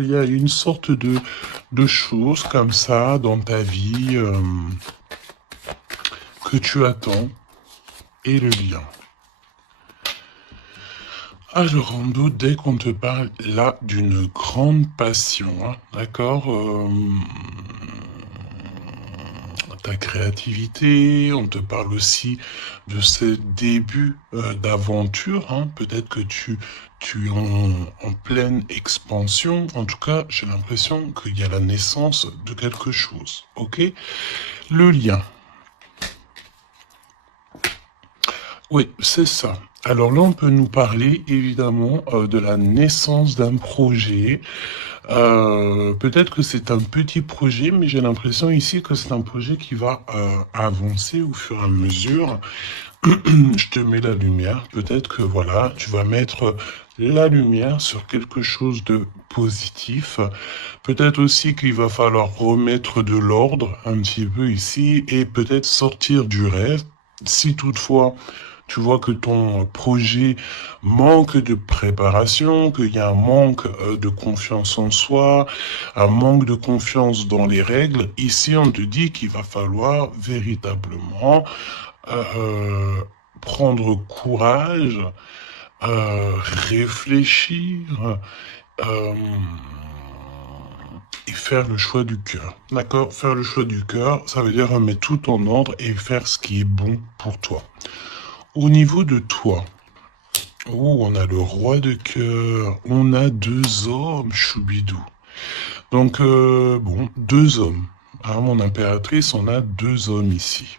Il y a une sorte de choses comme ça dans ta vie que tu attends et le lien. Alors, en doute, dès qu'on te parle là d'une grande passion, hein, d'accord, ta créativité, on te parle aussi de ce début d'aventure, hein, peut-être que tu es en pleine expansion, en tout cas, j'ai l'impression qu'il y a la naissance de quelque chose, ok? Le lien. Oui, c'est ça. Alors là, on peut nous parler évidemment de la naissance d'un projet. Peut-être que c'est un petit projet, mais j'ai l'impression ici que c'est un projet qui va avancer au fur et à mesure. Je te mets la lumière. Peut-être que voilà, tu vas mettre la lumière sur quelque chose de positif. Peut-être aussi qu'il va falloir remettre de l'ordre un petit peu ici et peut-être sortir du rêve. Si toutefois tu vois que ton projet manque de préparation, qu'il y a un manque de confiance en soi, un manque de confiance dans les règles, ici on te dit qu'il va falloir véritablement euh, prendre courage, réfléchir euh, et faire le choix du cœur. D'accord? Faire le choix du cœur, ça veut dire remettre tout en ordre et faire ce qui est bon pour toi. Au niveau de toi, oh, on a le roi de cœur, on a deux hommes, choubidou. Donc, bon, deux hommes. Hein, mon impératrice, on a deux hommes ici.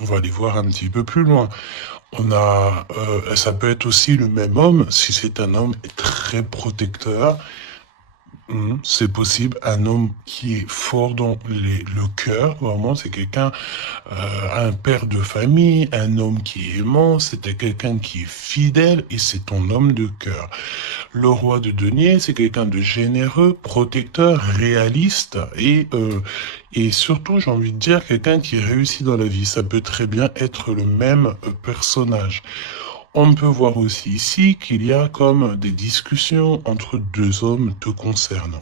On va aller voir un petit peu plus loin. On a, ça peut être aussi le même homme, si c'est un homme très protecteur. C'est possible, un homme qui est fort dans le cœur, vraiment, c'est quelqu'un, un père de famille, un homme qui est aimant, c'était quelqu'un qui est fidèle et c'est ton homme de cœur. Le roi de denier, c'est quelqu'un de généreux, protecteur, réaliste et surtout, j'ai envie de dire, quelqu'un qui réussit dans la vie. Ça peut très bien être le même personnage. On peut voir aussi ici qu'il y a comme des discussions entre deux hommes te concernant.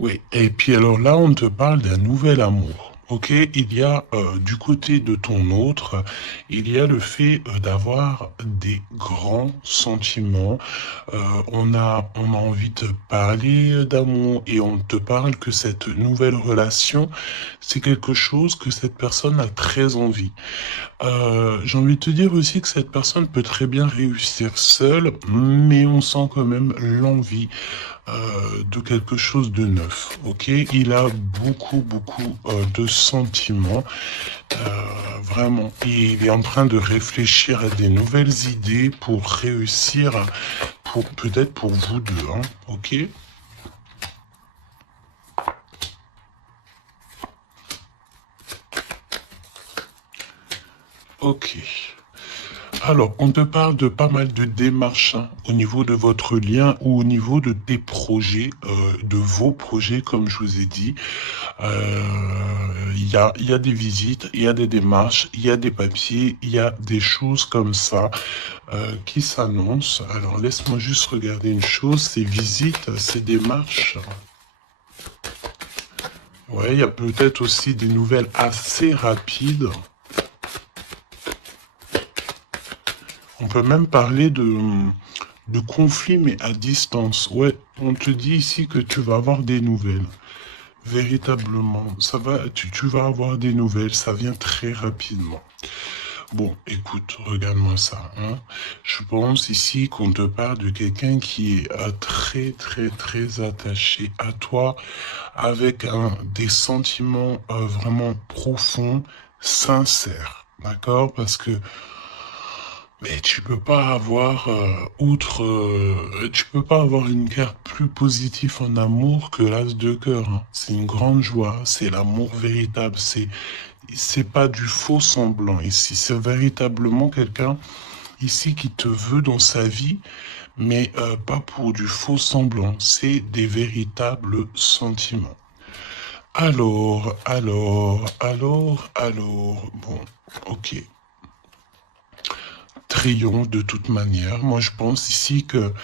Oui, et puis alors là, on te parle d'un nouvel amour. Ok, il y a du côté de ton autre, il y a le fait d'avoir des grands sentiments. On a envie de parler d'amour et on te parle que cette nouvelle relation, c'est quelque chose que cette personne a très envie. J'ai envie de te dire aussi que cette personne peut très bien réussir seule, mais on sent quand même l'envie de quelque chose de neuf. Ok, il a beaucoup de sentiments, vraiment. Et il est en train de réfléchir à des nouvelles idées pour réussir, pour peut-être pour vous deux. Hein, ok. Ok. Alors, on te parle de pas mal de démarches hein, au niveau de votre lien ou au niveau de tes projets, de vos projets, comme je vous ai dit. Il y a des visites, il y a des démarches, il y a des papiers, il y a des choses comme ça qui s'annoncent. Alors, laisse-moi juste regarder une chose, ces visites, ces démarches. Ouais, il y a peut-être aussi des nouvelles assez rapides. On peut même parler de conflit, mais à distance. Ouais, on te dit ici que tu vas avoir des nouvelles. Véritablement, ça va, tu vas avoir des nouvelles, ça vient très rapidement. Bon, écoute, regarde-moi ça. Hein. Je pense ici qu'on te parle de quelqu'un qui est très attaché à toi, avec des sentiments vraiment profonds, sincères. D'accord? Parce que mais tu peux pas avoir tu peux pas avoir une carte plus positive en amour que l'as de cœur. Hein. C'est une grande joie, c'est l'amour véritable, c'est pas du faux semblant ici, c'est véritablement quelqu'un ici qui te veut dans sa vie, mais pas pour du faux semblant, c'est des véritables sentiments. Alors, bon, ok. triomphe de toute manière. Moi, je pense ici que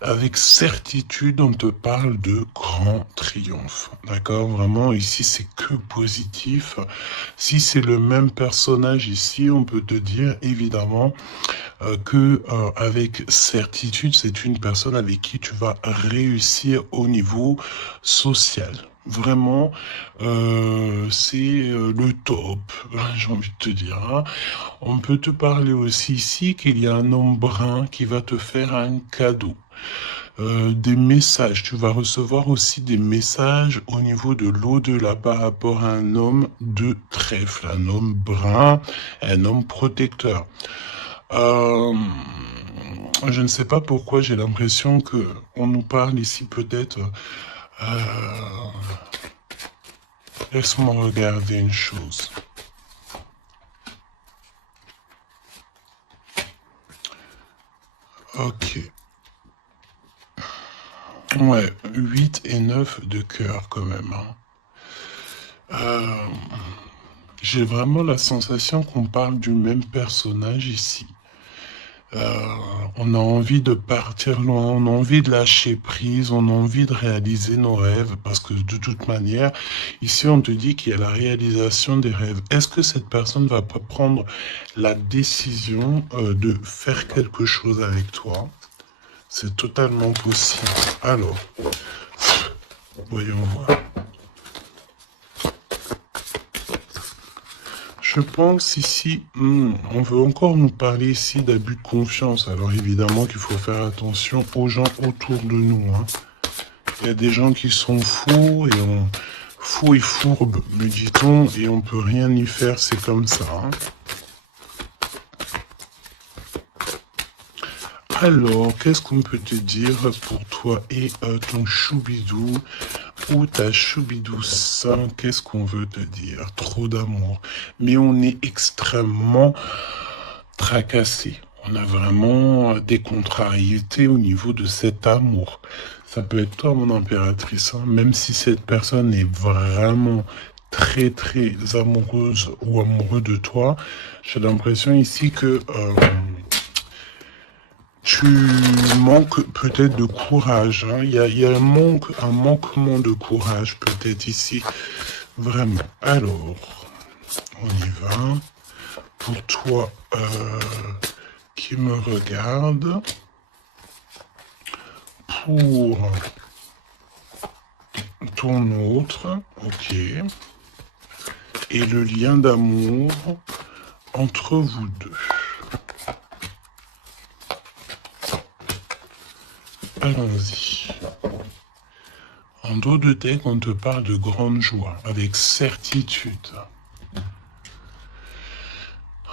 avec certitude, on te parle de grand triomphe. D'accord? Vraiment, ici, c'est que positif. Si c'est le même personnage ici, on peut te dire, évidemment, que avec certitude, c'est une personne avec qui tu vas réussir au niveau social. Vraiment, c'est le top, j'ai envie de te dire. Hein. On peut te parler aussi ici qu'il y a un homme brun qui va te faire un cadeau. Des messages, tu vas recevoir aussi des messages au niveau de l'au-delà par rapport à un homme de trèfle, un homme brun, un homme protecteur. Je ne sais pas pourquoi j'ai l'impression que on nous parle ici peut-être. Euh, Laisse-moi regarder une chose. Ok. Ouais, 8 et 9 de cœur quand même. Hein. J'ai vraiment la sensation qu'on parle du même personnage ici. On a envie de partir loin, on a envie de lâcher prise, on a envie de réaliser nos rêves, parce que de toute manière, ici on te dit qu'il y a la réalisation des rêves. Est-ce que cette personne va pas prendre la décision de faire quelque chose avec toi? C'est totalement possible. Alors, voyons voir. Je pense ici, on veut encore nous parler ici d'abus de confiance. Alors évidemment qu'il faut faire attention aux gens autour de nous. Hein. Il y a des gens qui sont fous et fourbes, me dit-on, et on peut rien y faire, c'est comme ça. Hein. Alors, qu'est-ce qu'on peut te dire pour toi et ton choubidou ou ta choubidouce? Qu'est-ce qu'on veut te dire? Trop d'amour. Mais on est extrêmement tracassé. On a vraiment des contrariétés au niveau de cet amour. Ça peut être toi, mon impératrice, hein, même si cette personne est vraiment très très amoureuse ou amoureux de toi. J'ai l'impression ici que tu manques peut-être de courage. Hein. Il y a un manquement de courage peut-être ici. Vraiment. Alors, on y va. Pour toi qui me regarde, pour ton autre, ok, et le lien d'amour entre vous deux. Allons-y. En dos de tête, on te parle de grande joie, avec certitude.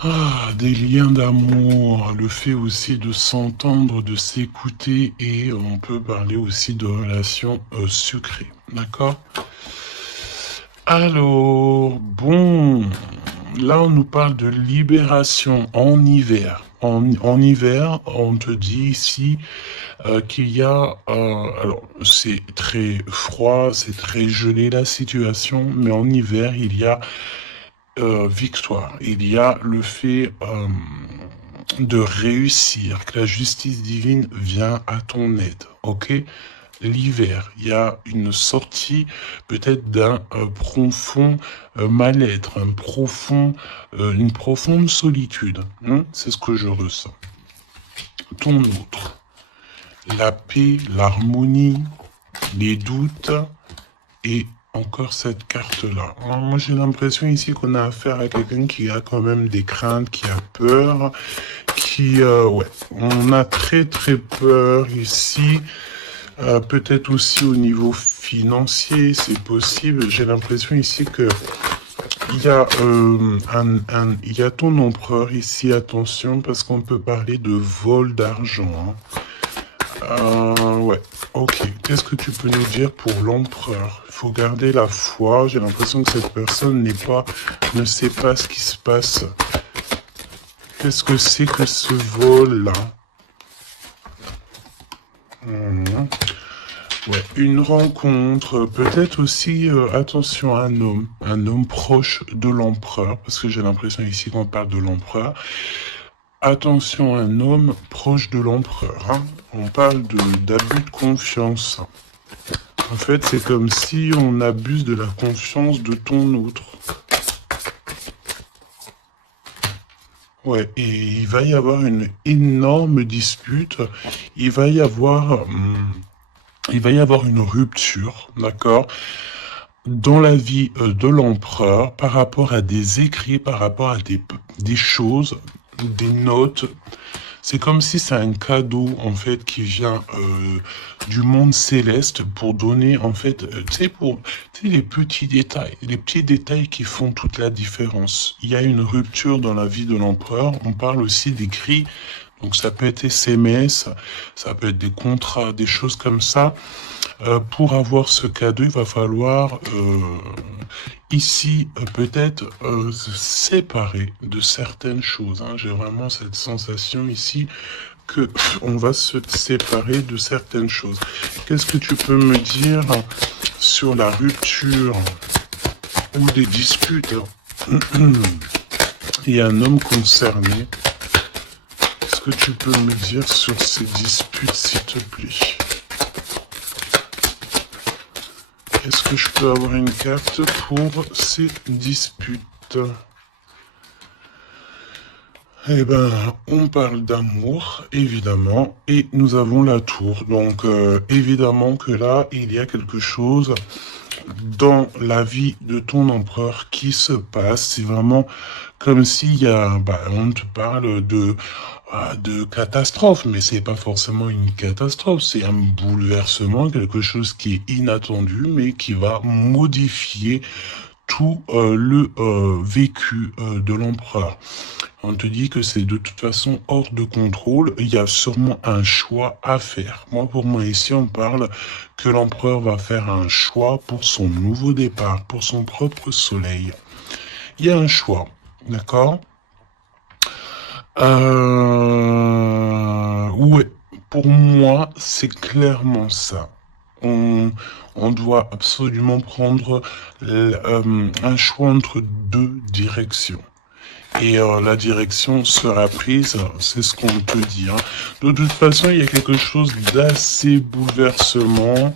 Ah, des liens d'amour, le fait aussi de s'entendre, de s'écouter, et on peut parler aussi de relations sucrées, d'accord? Alors, bon, là on nous parle de libération en hiver. En hiver, on te dit ici qu'il y a, alors c'est très froid, c'est très gelé la situation, mais en hiver il y a victoire, il y a le fait de réussir, que la justice divine vient à ton aide, ok? L'hiver, il y a une sortie peut-être d'un profond mal-être, une profonde solitude. Hein, c'est ce que je ressens. Ton autre, la paix, l'harmonie, les doutes et encore cette carte-là. Moi, j'ai l'impression ici qu'on a affaire à quelqu'un qui a quand même des craintes, qui a peur, ouais, on a très très peur ici. Peut-être aussi au niveau financier, c'est possible. J'ai l'impression ici que il y a il y a ton empereur ici. Attention, parce qu'on peut parler de vol d'argent. Hein. Ouais. Ok. Qu'est-ce que tu peux nous dire pour l'empereur? Il faut garder la foi. J'ai l'impression que cette personne ne sait pas ce qui se passe. Qu'est-ce que c'est que ce vol-là? Ouais, une rencontre, peut-être aussi, attention, un homme proche de l'empereur, parce que j'ai l'impression ici qu'on parle de l'empereur. Attention, un homme proche de l'empereur. Hein. On parle d'abus de confiance. En fait, c'est comme si on abuse de la confiance de ton autre. Ouais, et il va y avoir une énorme dispute. Il va y avoir, une rupture, d'accord, dans la vie de l'empereur par rapport à des écrits, par rapport à des choses, des notes. C'est comme si c'est un cadeau en fait qui vient du monde céleste pour donner en fait, tu sais, les petits détails qui font toute la différence. Il y a une rupture dans la vie de l'empereur. On parle aussi d'écrits, donc ça peut être SMS, ça peut être des contrats, des choses comme ça. Pour avoir ce cadeau, il va falloir ici peut-être se séparer de certaines choses. Hein. J'ai vraiment cette sensation ici que on va se séparer de certaines choses. Qu'est-ce que tu peux me dire sur la rupture ou des disputes? Il y a un homme concerné. Qu'est-ce que tu peux me dire sur ces disputes, s'il te plaît? Est-ce que je peux avoir une carte pour ces disputes? Eh ben, on parle d'amour, évidemment, et nous avons la tour. Donc, évidemment que là, il y a quelque chose dans la vie de ton empereur qui se passe. C'est vraiment comme s'il y a, on te parle de catastrophe, mais c'est pas forcément une catastrophe, c'est un bouleversement, quelque chose qui est inattendu, mais qui va modifier tout le vécu de l'empereur. On te dit que c'est de toute façon hors de contrôle, il y a sûrement un choix à faire. Moi, pour moi, ici, on parle que l'empereur va faire un choix pour son nouveau départ, pour son propre soleil. Il y a un choix, d'accord? Ouais, pour moi, c'est clairement ça. On, on doit absolument prendre un choix entre deux directions. Et la direction sera prise, c'est ce qu'on te dit. Hein. De toute façon, il y a quelque chose d'assez bouleversement,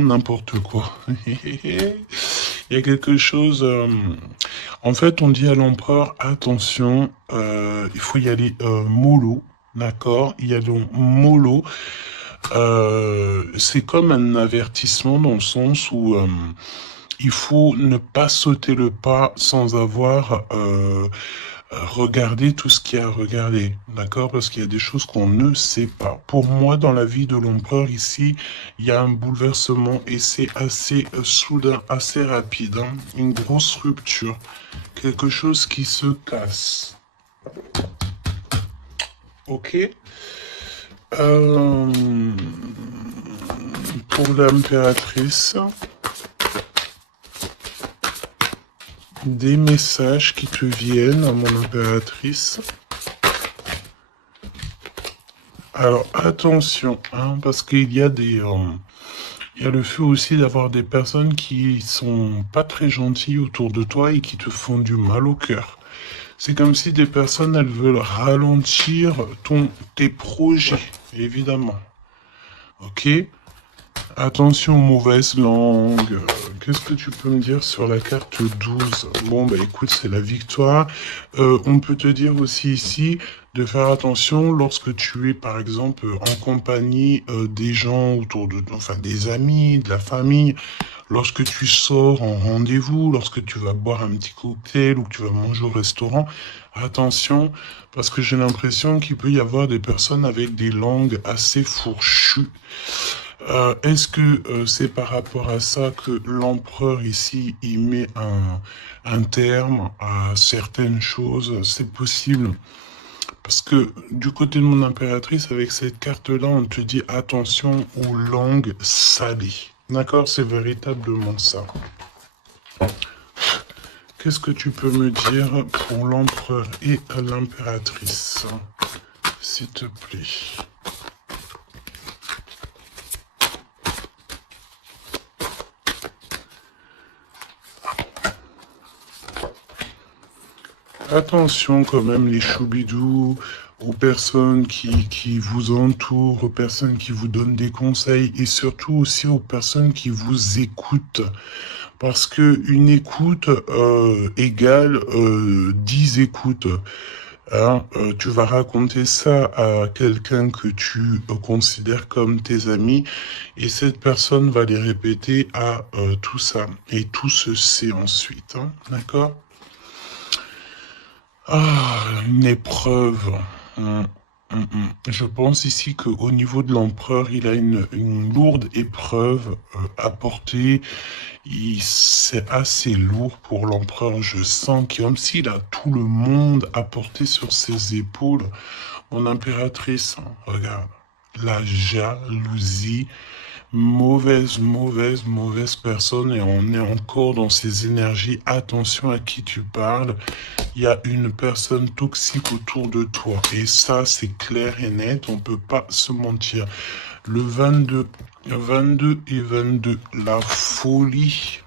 n'importe quoi. Il y a quelque chose. En fait, on dit à l'empereur, attention, il faut y aller mollo, d'accord? Il y a donc mollo. C'est comme un avertissement dans le sens où il faut ne pas sauter le pas sans avoir regardé tout ce qu'il y a à regarder, d'accord? Parce qu'il y a des choses qu'on ne sait pas. Pour moi, dans la vie de l'empereur ici, il y a un bouleversement et c'est assez soudain, assez rapide, hein? Une grosse rupture, quelque chose qui se casse. Ok? Pour l'impératrice, des messages qui te viennent à mon impératrice. Alors attention, hein, parce qu'il y a il y a le fait aussi d'avoir des personnes qui sont pas très gentilles autour de toi et qui te font du mal au cœur. C'est comme si des personnes, elles veulent ralentir tes projets, évidemment. Ok? Attention aux mauvaises langues. Qu'est-ce que tu peux me dire sur la carte 12? Bon, bah écoute, c'est la victoire. On peut te dire aussi ici de faire attention lorsque tu es, par exemple, en compagnie des gens autour de toi, enfin des amis, de la famille. Lorsque tu sors en rendez-vous, lorsque tu vas boire un petit cocktail ou que tu vas manger au restaurant, attention, parce que j'ai l'impression qu'il peut y avoir des personnes avec des langues assez fourchues. Est-ce que c'est par rapport à ça que l'empereur ici, il met un terme à certaines choses? C'est possible. Parce que du côté de mon impératrice, avec cette carte-là, on te dit attention aux langues salées. D'accord? C'est véritablement ça. Qu'est-ce que tu peux me dire pour l'empereur et l'impératrice, s'il te plaît? Attention quand même les choubidous, aux personnes qui vous entourent, aux personnes qui vous donnent des conseils et surtout aussi aux personnes qui vous écoutent. Parce que une écoute égale 10 écoutes. Hein, tu vas raconter ça à quelqu'un que tu considères comme tes amis et cette personne va les répéter à tout ça. Et tout se sait ensuite. Hein, d'accord? Ah, une épreuve. Hum, Je pense ici qu'au niveau de l'empereur, il a une lourde épreuve à porter. C'est assez lourd pour l'empereur. Je sens comme s'il a tout le monde à porter sur ses épaules. Mon impératrice, hein, regarde, la jalousie, mauvaise personne et on est encore dans ces énergies. Attention à qui tu parles. Il y a une personne toxique autour de toi et ça c'est clair et net, on peut pas se mentir. Le 22 et 22, la folie.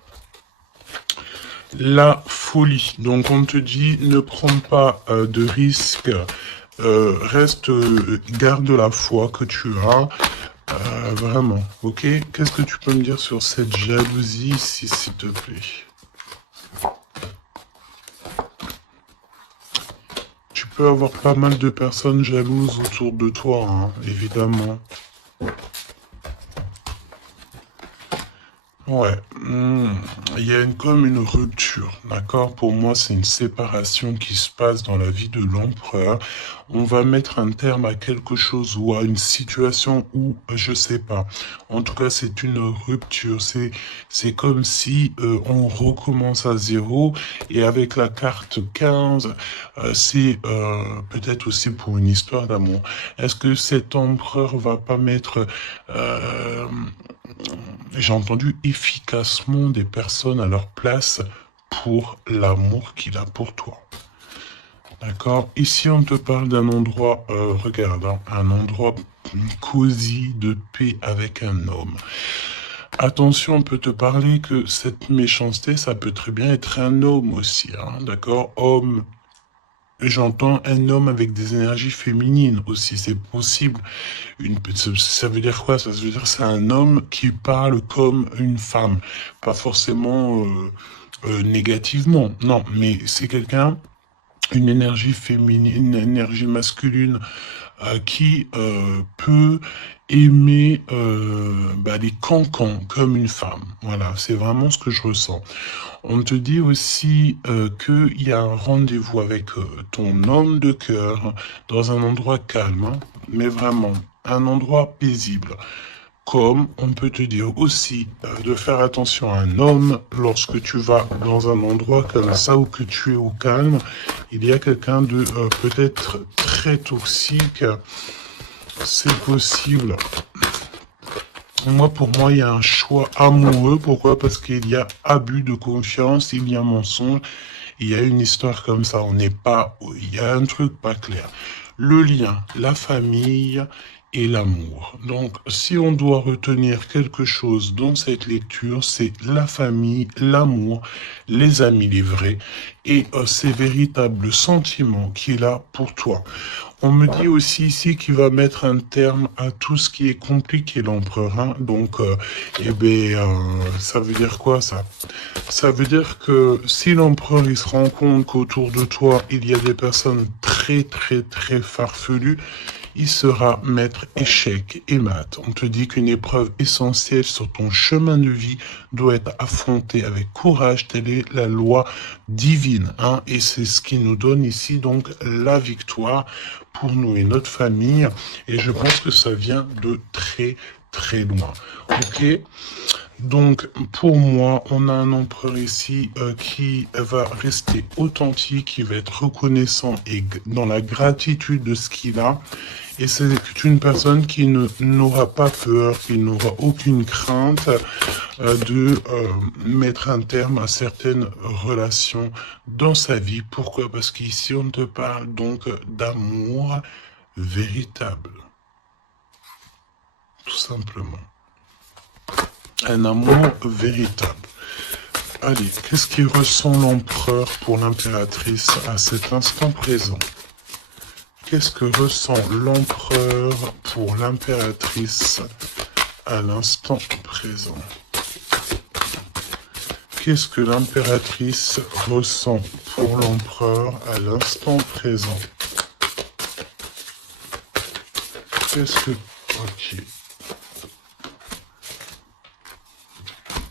La folie. Donc on te dit ne prends pas de risques, reste, garde la foi que tu as, vraiment, ok? Qu'est-ce que tu peux me dire sur cette jalousie ici, s'il te plaît? Tu peux avoir pas mal de personnes jalouses autour de toi, hein, évidemment. Ouais, il y a comme une rupture, d'accord? Pour moi, c'est une séparation qui se passe dans la vie de l'empereur. On va mettre un terme à quelque chose ou à une situation où, je sais pas. En tout cas, c'est une rupture. C'est comme si on recommence à zéro. Et avec la carte 15, c'est peut-être aussi pour une histoire d'amour. Est-ce que cet empereur va pas mettre euh, j'ai entendu efficacement des personnes à leur place pour l'amour qu'il a pour toi. D'accord? Ici, on te parle d'un endroit, regarde, hein, un endroit cosy de paix avec un homme. Attention, on peut te parler que cette méchanceté, ça peut très bien être un homme aussi, hein, d'accord? Homme, j'entends un homme avec des énergies féminines aussi, c'est possible. Ça veut dire quoi? Ça veut dire c'est un homme qui parle comme une femme, pas forcément négativement, non, mais c'est quelqu'un, une énergie féminine, une énergie masculine qui peut aimer les cancans comme une femme. Voilà, c'est vraiment ce que je ressens. On te dit aussi qu'il y a un rendez-vous avec ton homme de cœur dans un endroit calme, hein, mais vraiment un endroit paisible. Comme on peut te dire aussi de faire attention à un homme lorsque tu vas dans un endroit comme ça où que tu es au calme, il y a quelqu'un de peut-être très toxique, c'est possible. Moi, pour moi, il y a un choix amoureux. Pourquoi? Parce qu'il y a abus de confiance, il y a mensonge, il y a une histoire comme ça. On n'est pas, il y a un truc pas clair. Le lien, la famille et l'amour. Donc, si on doit retenir quelque chose dans cette lecture, c'est la famille, l'amour, les amis, les vrais, et ces véritables sentiments qu'il a pour toi. On me dit aussi ici qu'il va mettre un terme à tout ce qui est compliqué, l'empereur. Hein. Donc, ça veut dire quoi ça? Ça veut dire que si l'empereur il se rend compte qu'autour de toi il y a des personnes très farfelues, il sera maître échec et mat. On te dit qu'une épreuve essentielle sur ton chemin de vie doit être affrontée avec courage. Telle est la loi divine. Hein, et c'est ce qui nous donne ici donc la victoire pour nous et notre famille. Et je pense que ça vient de très loin. Ok? Donc, pour moi, on a un empereur ici qui va rester authentique, qui va être reconnaissant et dans la gratitude de ce qu'il a. Et c'est une personne qui n'aura pas peur, qui n'aura aucune crainte de mettre un terme à certaines relations dans sa vie. Pourquoi? Parce qu'ici, on te parle donc d'amour véritable, tout simplement. Un amour véritable. Allez, qu'est-ce qui ressent l'empereur pour l'impératrice à cet instant présent? Qu'est-ce que ressent l'empereur pour l'impératrice à l'instant présent? Qu'est-ce que l'impératrice ressent pour l'empereur à l'instant présent? Qu'est-ce que... Ok.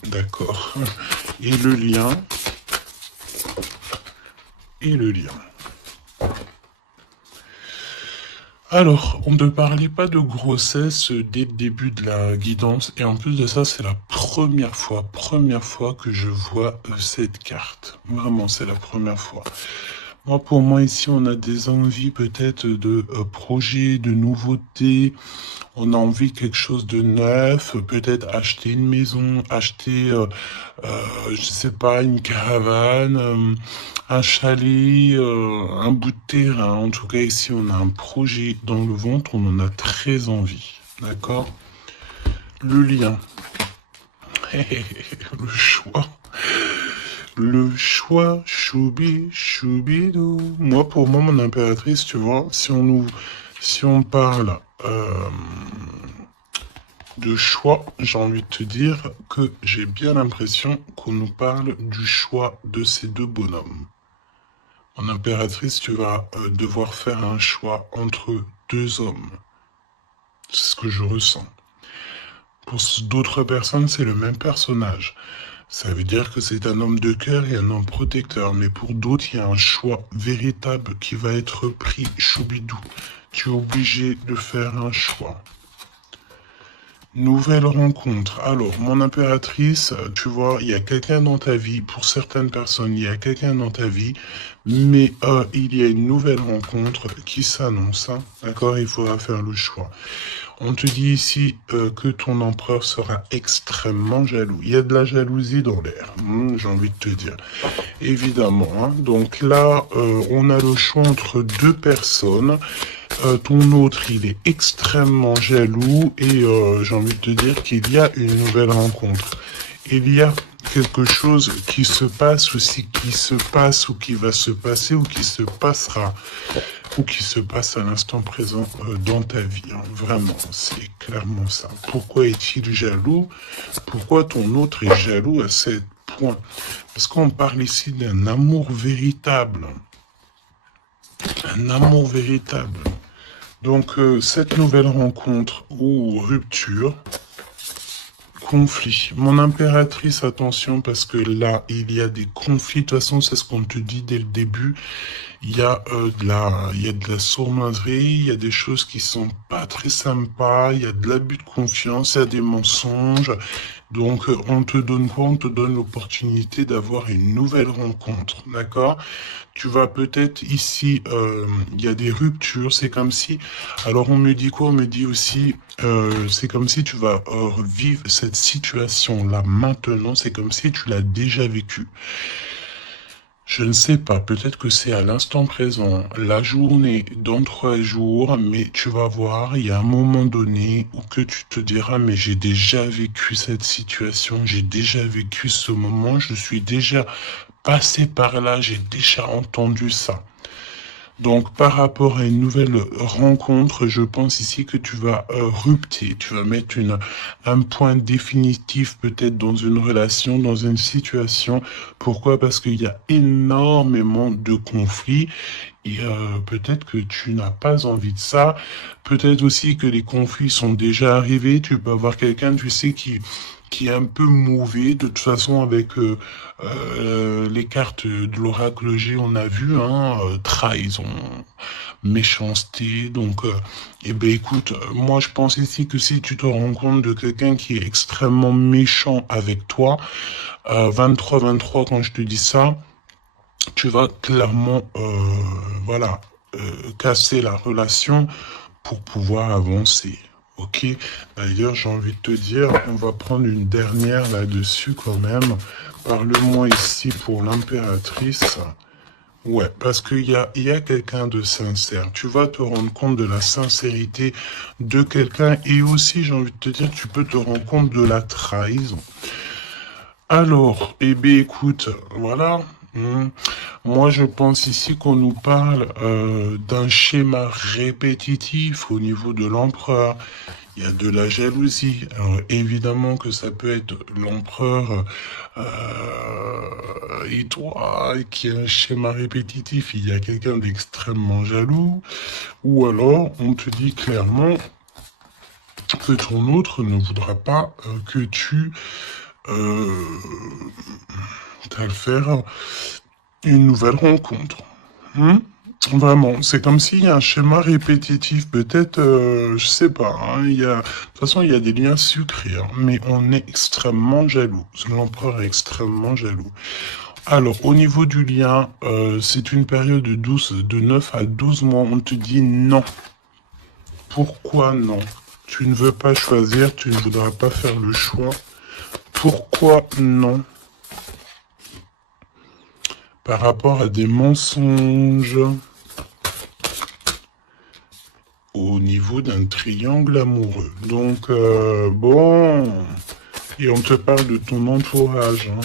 D'accord. Et le lien? Et le lien. Alors, on ne parlait pas de grossesse dès le début de la guidance, et en plus de ça, c'est la première fois que je vois cette carte. Vraiment, c'est la première fois. Moi, pour moi, ici, on a des envies peut-être de projets, de nouveautés. On a envie de quelque chose de neuf, peut-être acheter une maison, acheter, je sais pas, une caravane, un chalet, un bout de terrain. En tout cas, ici, on a un projet dans le ventre, on en a très envie. D'accord? Le lien. Le choix. Le choix, choubi, choubidou. Moi, pour moi, mon impératrice, tu vois, si on parle de choix, j'ai envie de te dire que j'ai bien l'impression qu'on nous parle du choix de ces deux bonhommes. En impératrice, tu vas devoir faire un choix entre deux hommes. C'est ce que je ressens. Pour d'autres personnes, c'est le même personnage. Ça veut dire que c'est un homme de cœur et un homme protecteur. Mais pour d'autres, il y a un choix véritable qui va être pris. Choubidou, tu es obligé de faire un choix. Nouvelle rencontre. Alors, mon impératrice, tu vois, il y a quelqu'un dans ta vie. Pour certaines personnes, il y a quelqu'un dans ta vie. Mais il y a une nouvelle rencontre qui s'annonce. Hein, d'accord? Il faudra faire le choix. On te dit ici que ton empereur sera extrêmement jaloux. Il y a de la jalousie dans l'air, j'ai envie de te dire. Évidemment. Hein. Donc là, on a le choix entre deux personnes. Ton autre, il est extrêmement jaloux et j'ai envie de te dire qu'il y a une nouvelle rencontre. Il y a quelque chose qui se passe aussi, qui se passe ou qui va se passer ou qui se passera ou qui se passe à l'instant présent dans ta vie. Hein. Vraiment, c'est clairement ça. Pourquoi est-il jaloux? Pourquoi ton autre est jaloux à ce point? Parce qu'on parle ici d'un amour véritable. Un amour véritable. Donc, cette nouvelle rencontre ou rupture, conflit. Mon impératrice, attention, parce que là, il y a des conflits. De toute façon, c'est ce qu'on te dit dès le début. Il y a de la sournoiserie, il y a des choses qui sont pas très sympas, il y a de l'abus de confiance, il y a des mensonges. Donc, on te donne quoi? On te donne l'opportunité d'avoir une nouvelle rencontre, d'accord? Tu vas peut-être ici, il y a des ruptures, c'est comme si... Alors, on me dit quoi? On me dit aussi, c'est comme si tu vas vivre cette situation-là maintenant, c'est comme si tu l'as déjà vécu. Je ne sais pas, peut-être que c'est à l'instant présent, la journée, dans 3 jours, mais tu vas voir, il y a un moment donné où que tu te diras, mais j'ai déjà vécu cette situation, j'ai déjà vécu ce moment, je suis déjà passé par là, j'ai déjà entendu ça. Donc, par rapport à une nouvelle rencontre, je pense ici que tu vas rupter, tu vas mettre un point définitif peut-être dans une relation, dans une situation. Pourquoi? Parce qu'il y a énormément de conflits et peut-être que tu n'as pas envie de ça. Peut-être aussi que les conflits sont déjà arrivés. Tu peux avoir quelqu'un, tu sais, qui est un peu mauvais. De toute façon, avec les cartes de l'oracle G, on a vu, hein, trahison, méchanceté. Donc, eh ben, écoute, moi, je pense ici que si tu te rends compte de quelqu'un qui est extrêmement méchant avec toi, 23-23, quand je te dis ça, tu vas clairement, voilà, casser la relation pour pouvoir avancer. Ok, d'ailleurs, j'ai envie de te dire, on va prendre une dernière là-dessus quand même. Parle-moi ici pour l'impératrice. Ouais, parce qu'il y a quelqu'un de sincère. Tu vas te rendre compte de la sincérité de quelqu'un et aussi, j'ai envie de te dire, tu peux te rendre compte de la trahison. Alors, eh bien, écoute, voilà. Moi, je pense ici qu'on nous parle d'un schéma répétitif au niveau de l'empereur. Il y a de la jalousie. Alors, évidemment que ça peut être l'empereur et toi qui a un schéma répétitif. Il y a quelqu'un d'extrêmement jaloux. Ou alors, on te dit clairement que ton autre ne voudra pas que tu t'as faire une nouvelle rencontre. Hmm. Vraiment, c'est comme s'il y a un schéma répétitif, peut-être, je sais pas, hein, de toute façon, il y a des liens sucrés, hein, mais on est extrêmement jaloux. L'empereur est extrêmement jaloux. Alors, au niveau du lien, c'est une période de 9 à 12 mois, on te dit non. Pourquoi non? Tu ne veux pas choisir, tu ne voudras pas faire le choix. Pourquoi non? Par rapport à des mensonges au niveau d'un triangle amoureux. Donc, bon, et on te parle de ton entourage. Hein.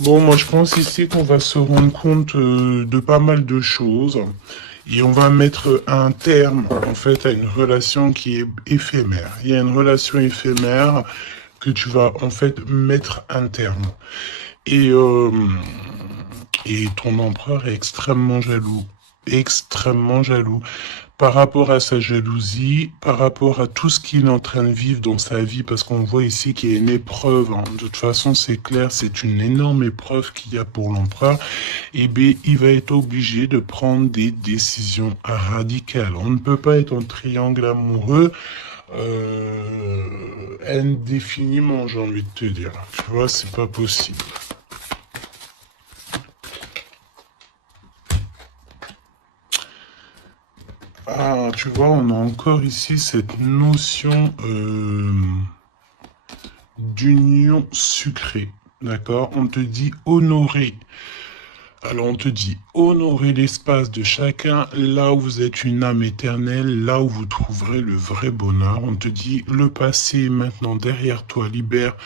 Bon, moi je pense ici qu'on va se rendre compte de pas mal de choses et on va mettre un terme en fait à une relation qui est éphémère. Il y a une relation éphémère que tu vas en fait mettre un terme. Et, euh, et ton empereur est extrêmement jaloux. Par rapport à sa jalousie, par rapport à tout ce qu'il est en train de vivre dans sa vie, parce qu'on voit ici qu'il y a une épreuve, hein. De toute façon c'est clair, c'est une énorme épreuve qu'il y a pour l'empereur, et bien il va être obligé de prendre des décisions radicales. On ne peut pas être en triangle amoureux indéfiniment, j'ai envie de te dire. Tu vois, c'est pas possible. Ah, tu vois, on a encore ici cette notion d'union sucrée. D'accord? On te dit honorer. Alors on te dit honorer l'espace de chacun, là où vous êtes une âme éternelle, là où vous trouverez le vrai bonheur. On te dit le passé est maintenant derrière toi, libère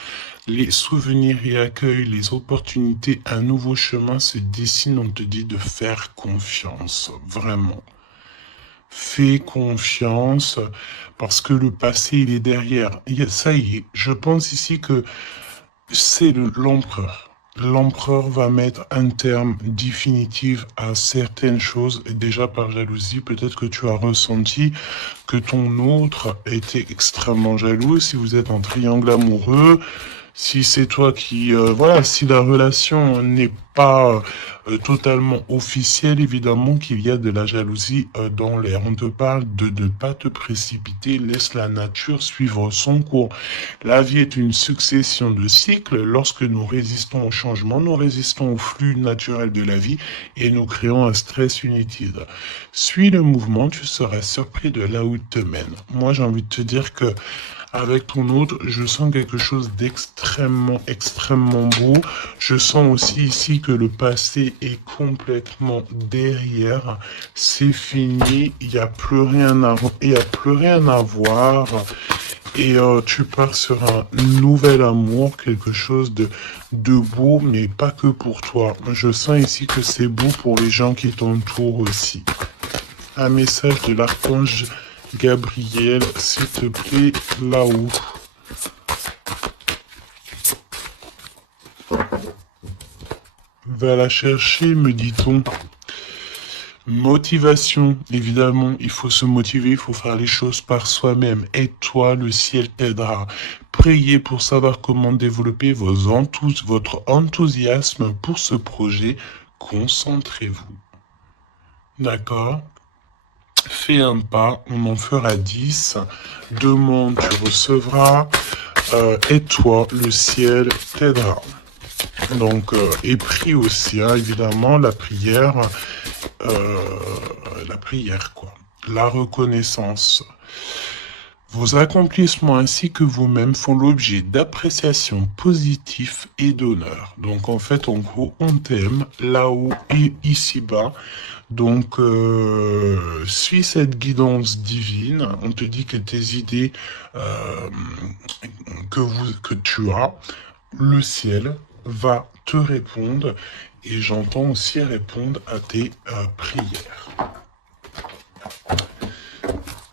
les souvenirs et accueille les opportunités. Un nouveau chemin se dessine, on te dit de faire confiance, vraiment. Fais confiance parce que le passé, il est derrière. Ça y est, je pense ici que c'est l'empereur. L'empereur va mettre un terme définitif à certaines choses. Et déjà par jalousie, peut-être que tu as ressenti que ton autre était extrêmement jaloux. Si vous êtes en triangle amoureux, si c'est toi qui... voilà, si la relation n'est pas totalement officielle, évidemment qu'il y a de la jalousie dans l'air. On te parle de ne pas te précipiter, laisse la nature suivre son cours. La vie est une succession de cycles. Lorsque nous résistons au changement, nous résistons au flux naturel de la vie et nous créons un stress inutile. Suis le mouvement, tu seras surpris de là où il te mène. Moi, j'ai envie de te dire que avec ton autre, je sens quelque chose extrêmement beau. Je sens aussi ici que le passé est complètement derrière. C'est fini. Il n'y a plus rien à voir. Et tu pars sur un nouvel amour, quelque chose de beau, mais pas que pour toi. Je sens ici que c'est beau pour les gens qui t'entourent aussi. Un message de l'archange Gabriel, s'il te plaît, là-haut. Va la chercher, me dit-on. Motivation, évidemment, il faut se motiver, il faut faire les choses par soi-même. Aide-toi, le ciel t'aidera. Priez pour savoir comment développer votre enthousiasme pour ce projet. Concentrez-vous. D'accord? Fais un pas, on en fera 10. Demande, tu recevras. Aide-toi, le ciel t'aidera. Donc, et prie aussi, hein, évidemment, la prière, quoi. La reconnaissance. Vos accomplissements ainsi que vous-même font l'objet d'appréciation positive et d'honneur. Donc, en fait, en gros, on t'aime là-haut et ici-bas. Donc, suis cette guidance divine. On te dit que tes idées que tu as le ciel va te répondre et j'entends aussi répondre à tes prières.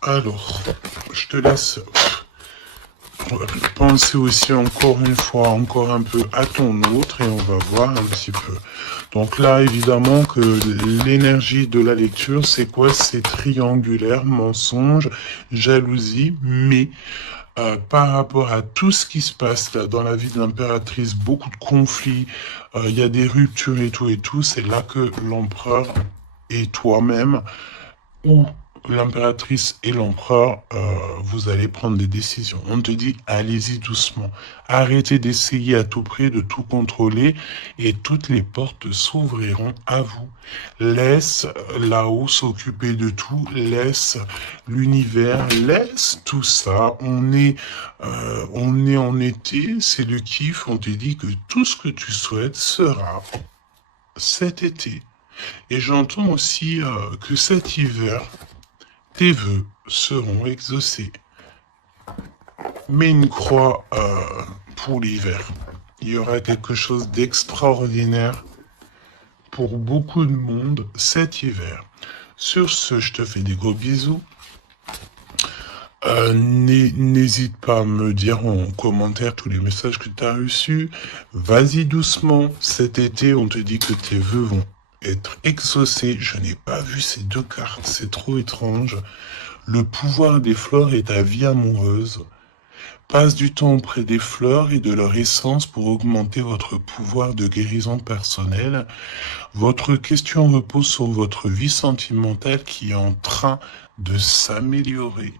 Alors, je te laisse penser aussi encore une fois, encore un peu à ton autre et on va voir un petit peu. Donc là, évidemment que l'énergie de la lecture, c'est quoi? C'est triangulaire, mensonge, jalousie, mais par rapport à tout ce qui se passe là dans la vie de l'impératrice, beaucoup de conflits, il y a des ruptures et tout, c'est là que l'empereur et toi-même, ou l'impératrice et l'empereur, vous allez prendre des décisions. On te dit, allez-y doucement. Arrêtez d'essayer à tout prix de tout contrôler et toutes les portes s'ouvriront à vous. Laisse là-haut s'occuper de tout, laisse l'univers, laisse tout ça. On est en été, c'est le kiff, on te dit que tout ce que tu souhaites sera cet été. Et j'entends aussi que cet hiver, tes vœux seront exaucés. Mets une croix pour l'hiver. Il y aura quelque chose d'extraordinaire pour beaucoup de monde cet hiver. Sur ce, je te fais des gros bisous. N'hésite pas à me dire en commentaire tous les messages que tu as reçus. Vas-y doucement. Cet été, on te dit que tes vœux vont être exaucés. Je n'ai pas vu ces deux cartes. C'est trop étrange. Le pouvoir des fleurs est ta vie amoureuse. Passe du temps auprès des fleurs et de leur essence pour augmenter votre pouvoir de guérison personnelle. Votre question repose sur votre vie sentimentale qui est en train de s'améliorer.